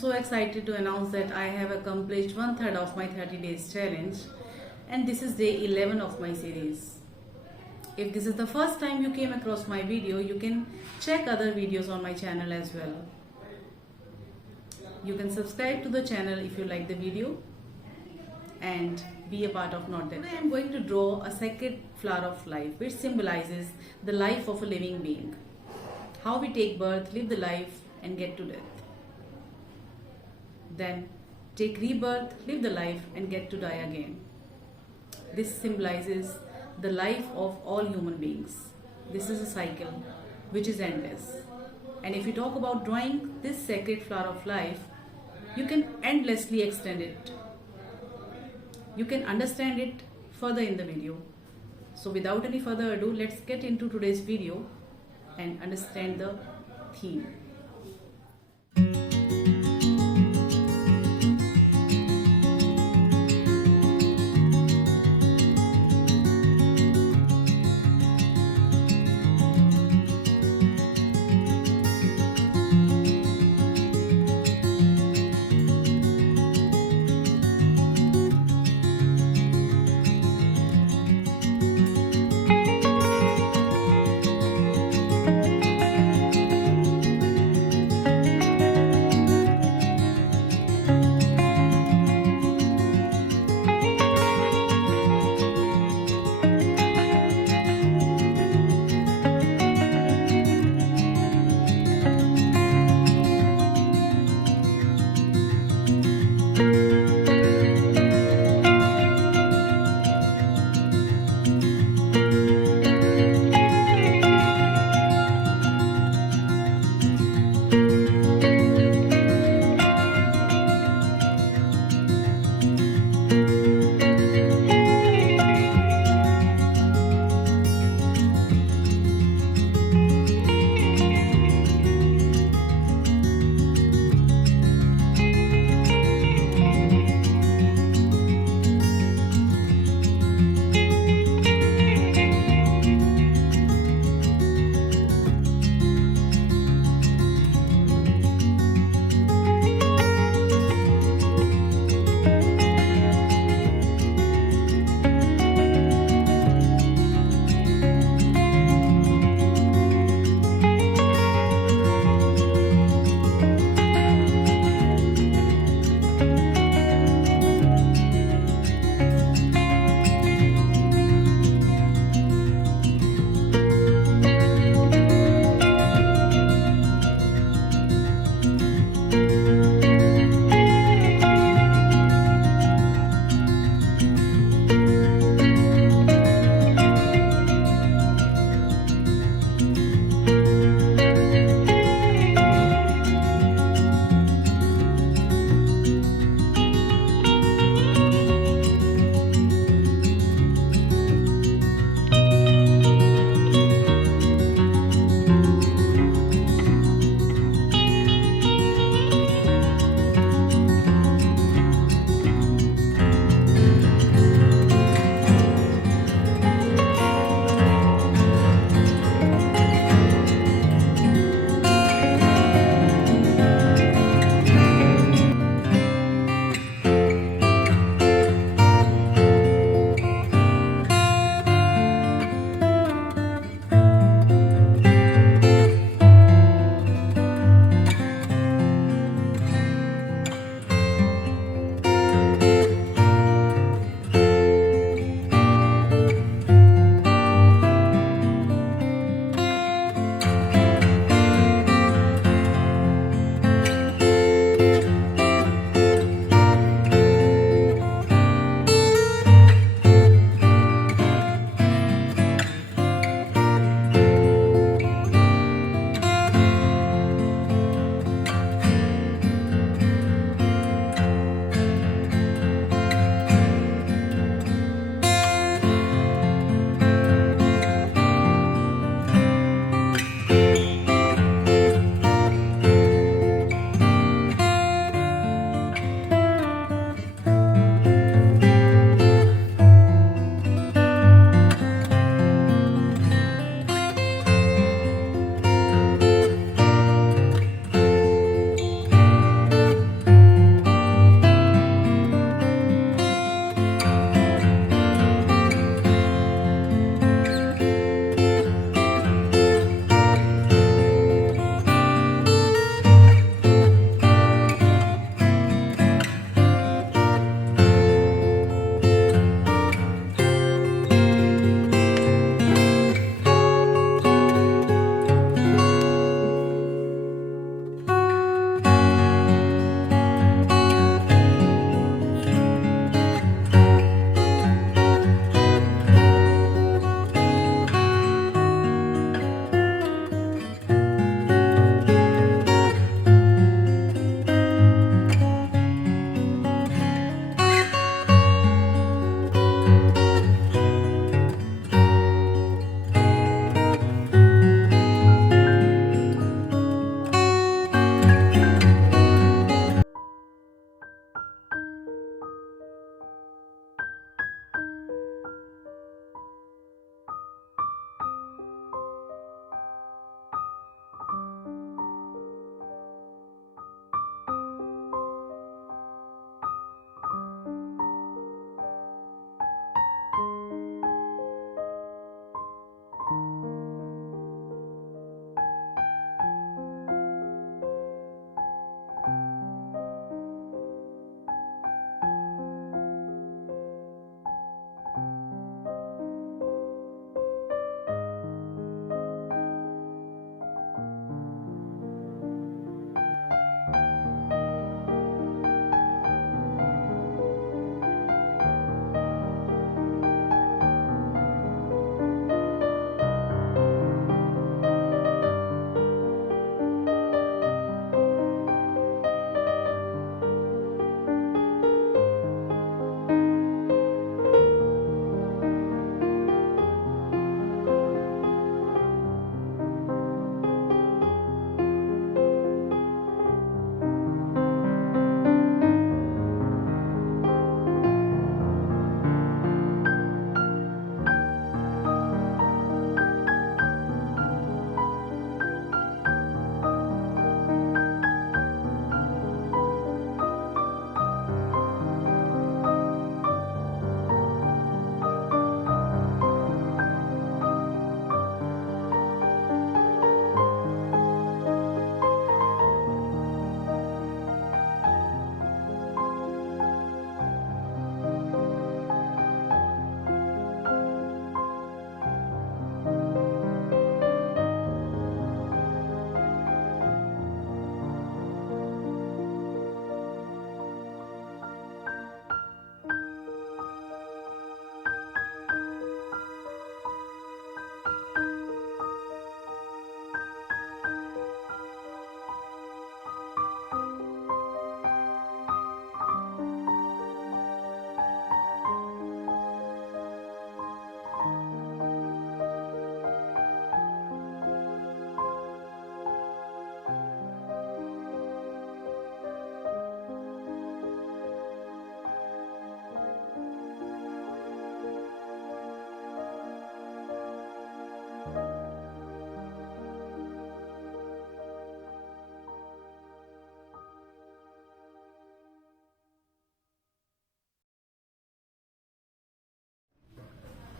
so excited to announce that I have accomplished one third of my 30 days challenge, and this is day 11 of my series. If this is the first time you came across my video, you can check other videos on my channel as well. You can subscribe to the channel if you like the video and be a part of Not That. Today I am going to draw a sacred flower of life, which symbolizes the life of a living being. How we take birth, live the life and get to death. Then take rebirth, live the life and get to die again. This symbolizes the life of all human beings. This is a cycle which is endless. And if you talk about drawing this sacred flower of life, you can endlessly extend it. You can understand it further in the video. So without any further ado, let's get into today's video and understand the theme.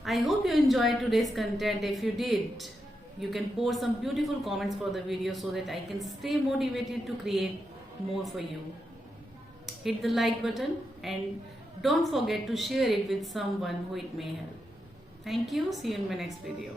I hope you enjoyed today's content. If you did, you can post some beautiful comments for the video so that I can stay motivated to create more for you. Hit the like button and don't forget to share it with someone who it may help. Thank you. See you in my next video.